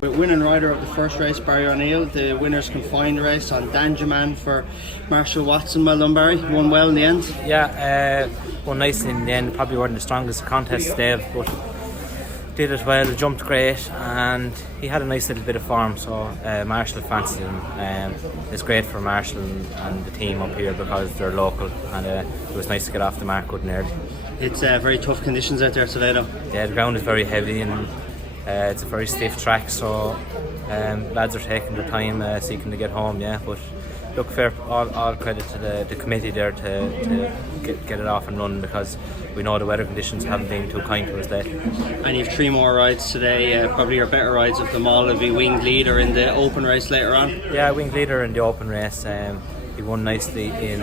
With winning rider of the first race, Barry O'Neill, the winners confined race on Dangerman for Marshall Watson. Well done, Barry. Won well in the end. Yeah, won nicely in the end. Probably weren't the strongest contest, Dave, but did it well, jumped great, and he had a nice little bit of form, so Marshall fancied him. It's great for Marshall and the team up here because they're local, and it was nice to get off the mark good and early. It's very tough conditions out there today though. Yeah, the ground is very heavy and it's a very stiff track, so lads are taking their time seeking to get home, yeah, but look, fair, all credit to the committee there to get it off and running, because we know the weather conditions haven't been too kind to us there. And you have 3 more rides today, probably your better rides of them all. Will be Winged Leader in the open race later on. Yeah, Winged Leader in the open race. He won nicely in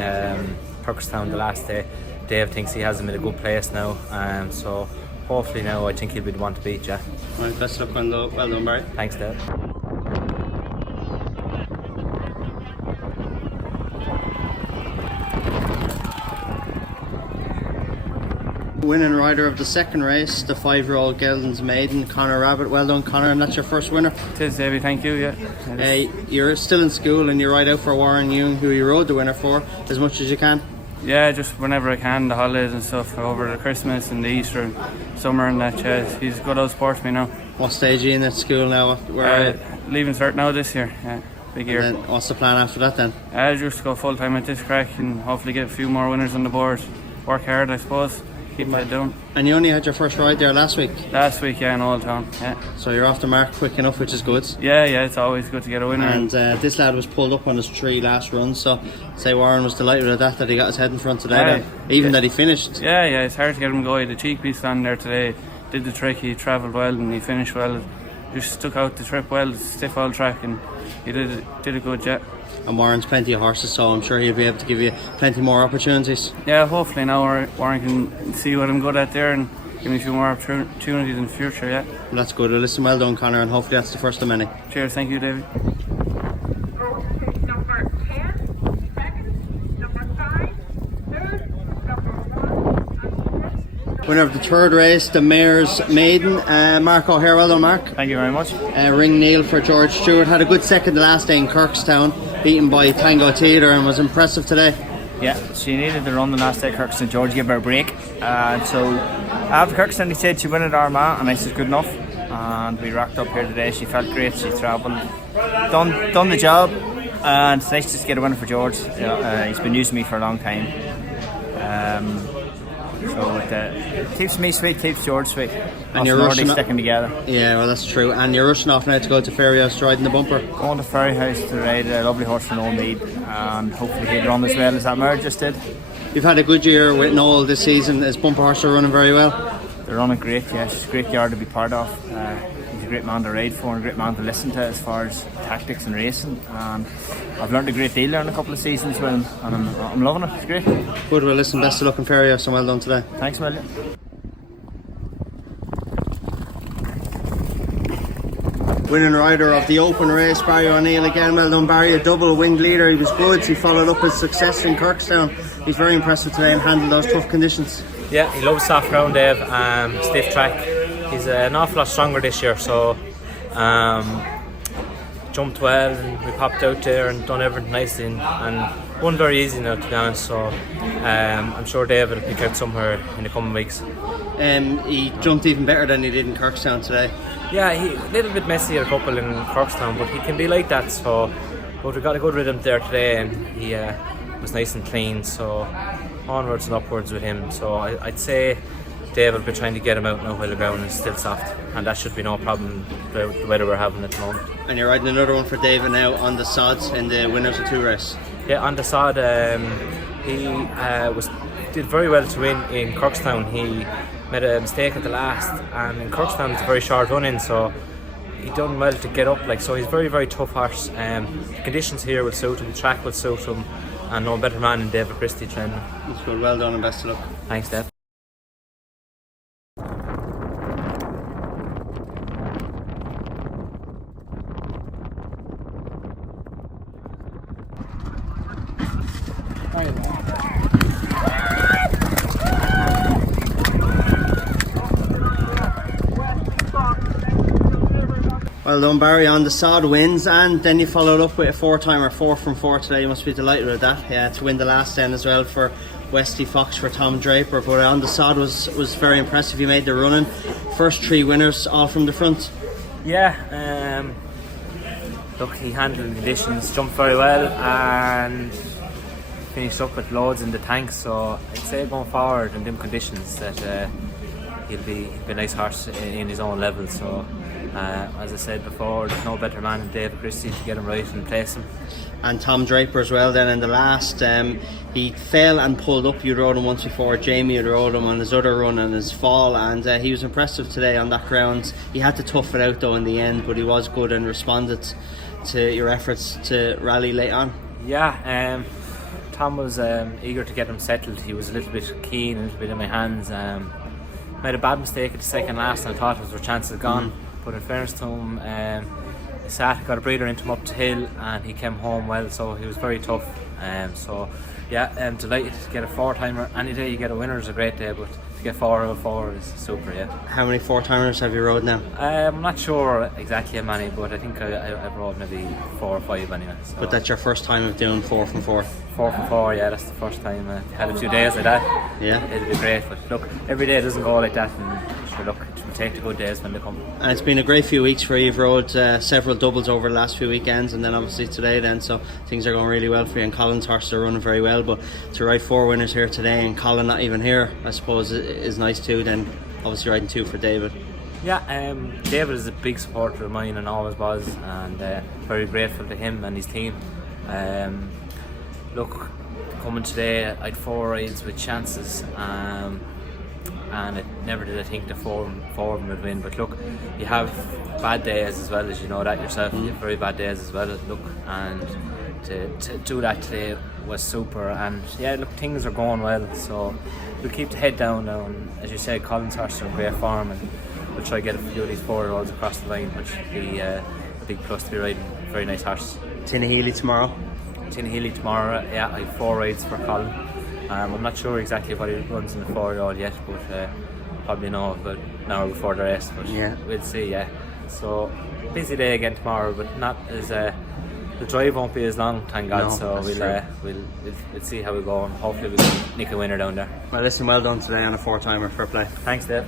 Turkestown the last day. Dave thinks he has him in a good place now, so hopefully now I think he'll be the one to beat, yeah. Well, best of luck, well done, Barry. Thanks, Dave. Winning rider of the second race, the 5-year-old Geldon's maiden, Conor Rabbit. Well done, Conor, and that's your first winner. It is, Davey, thank you, yeah. You're still in school and you ride out for Warren Young, who you rode the winner for, as much as you can. Yeah, just whenever I can, the holidays and stuff, over the Christmas and the Easter and summer and that, yeah. He's a good old sportsman now. What stage are you in at school now? Leaving cert now this year, yeah. Big year. And then what's the plan after that then? Just go full time at this crack and hopefully get a few more winners on the board. Work hard, I suppose. Keep it down. And you only had your first ride there last week? Last week, yeah, in Old Town, yeah. So you're off the mark quick enough, which is good. Yeah, it's always good to get a winner. And this lad was pulled up on his 3 last runs, so say Warren was delighted with that he got his head in front today, that he finished. Yeah, it's hard to get him going. The cheek piece on there today did the trick. He travelled well and he finished well. Just stuck out the trip well, stiff old track, and he did a good job. And Warren's plenty of horses, so I'm sure he'll be able to give you plenty more opportunities. Yeah, hopefully now Warren can see what I'm good at there and give me a few more opportunities in the future, yeah. Well, that's good. Well, listen, well done, Conor, and hopefully that's the first of many. Cheers, thank you, David. Winner of the third race, the Mayor's Maiden, Mark O'Hare. Well done, Mark. Thank you very much. Ring Neil for George Stewart. Had a good second the last day in Kirkstown, beaten by Tango Theatre, and was impressive today. Yeah, she needed the run the last day at Kirkstown. George gave her a break. So after Kirkstown, he said she won at Armagh, and I said good enough. And we rocked up here today. She felt great. She travelled, done the job, and it's nice to get a winner for George. He's been using me for a long time. So it keeps me sweet, keeps George sweet. And you're rushing sticking together. Yeah, well, that's true. And you're rushing off now to go to Ferryhouse to ride in the bumper. Going to Ferryhouse to ride a lovely horse from Oldmead, and hopefully he'll run as well as that mare just did. You've had a good year with Noel this season. His bumper horse are running very well. They're running great, yes. It's a great yard to be part of. He's a great man to ride for and a great man to listen to as far as tactics and racing. And I've learned a great deal there in a couple of seasons with him, and I'm loving it. It's great. Good. Well, listen, best of luck in Ferryhouse and well done today. Thanks, William. Winning rider of the open race, Barry O'Neill again. Well done, Barry. A double Winged Leader. He was good. He followed up his success in Kirkstown. He's very impressive today and handled those tough conditions. Yeah, he loves soft ground, Dave. Stiff track. He's an awful lot stronger this year, so jumped well, and we popped out there and done everything nicely, and won very easy now, to be honest. So I'm sure Dave will pick out somewhere in the coming weeks. He jumped even better than he did in Kirkstown today. Yeah, he a little bit messy at a couple in Kirkstown, but he can be like that. So, but we got a good rhythm there today, and he was nice and clean. So onwards and upwards with him. So I'd say Dave will be trying to get him out now while the ground is still soft, and that should be no problem the weather we're having at the moment. And you're riding another one for David now on the sods in the Winners of 2 race. Yeah, on the sod, he did very well to win in Kirkstown. He made a mistake at the last, and in Kirkstown it's a very short run in, so he done well to get up. So he's a very, very tough horse. The conditions here will suit him, the track will suit him, and no better man than David Christie training. That's good. Well done and best of luck. Thanks, Dave. Well done, Barry, on the sod wins, and then you followed up with a 4-timer, 4 from 4 today. You must be delighted with that. Yeah, to win the last 10 as well for Westy Fox for Tom Draper. But on the sod was very impressive. You made the running. First 3 winners, all from the front. Yeah, look, he handled the conditions, jumped very well, and finished up with loads in the tank. So I'd say going forward in them conditions that he'll be a nice horse in his own level. So as I said before, there's no better man than David Christie to get him right and place him. And Tom Draper as well then in the last, he fell and pulled up. You rode him once before. Jamie had rode him on his other run and his fall, and he was impressive today on that ground. He had to tough it out though in the end, but he was good and responded to your efforts to rally late on. Yeah, Tom was eager to get him settled. He was a little bit keen, a little bit in my hands. Made a bad mistake at the second last, and I thought it was our chances gone. But in fairness to him, he got a breather into him up the hill, and he came home well. So he was very tough. So yeah, I'm delighted to get a 4-timer. Any day you get a winner is a great day, but to get 4 out of 4 is super. Yeah. How many 4-timers have you rode now? I'm not sure exactly how many, but I think I've rode maybe 4 or 5 anyway. So. But that's your first time of doing 4 from 4? 4 from 4, yeah, that's the first time. Had a few days like that. Yeah. It'll be great, but look, every day doesn't go like that, and sure, look, we'll take the good days when they come. And it's been a great few weeks for you. You've rode several doubles over the last few weekends, and then obviously today then, so things are going really well for you, and Colin's horses are running very well. But to ride 4 winners here today and Colin not even here, I suppose is nice too. Then obviously riding 2 for David. Yeah, David is a big supporter of mine and always was, and very grateful to him and his team. Look, coming today, I had 4 rides with chances, and I never did I think the 4 of them would win. But look, you have bad days as well, as you know that yourself. You have very bad days as well. Look, and to do that today was super. And yeah, look, things are going well, so we'll keep the head down now. And as you said, Colin's horse are in great form, and we'll try to get a few of these 4-year-olds across the line, which will be a big plus to be riding. Very nice horse. Tinahely tomorrow. Tinahely tomorrow, yeah, I have 4 rides for Colin. I'm not sure exactly what he runs in the 4-year-old yet, but probably know about an hour before the race. But yeah, we'll see. Yeah, so busy day again tomorrow, but not as the drive won't be as long, thank God. No, so we'll see how we go, and hopefully we can nick a winner down there. Well, listen, well done today on a 4-timer. Fair play. Thanks, Dave.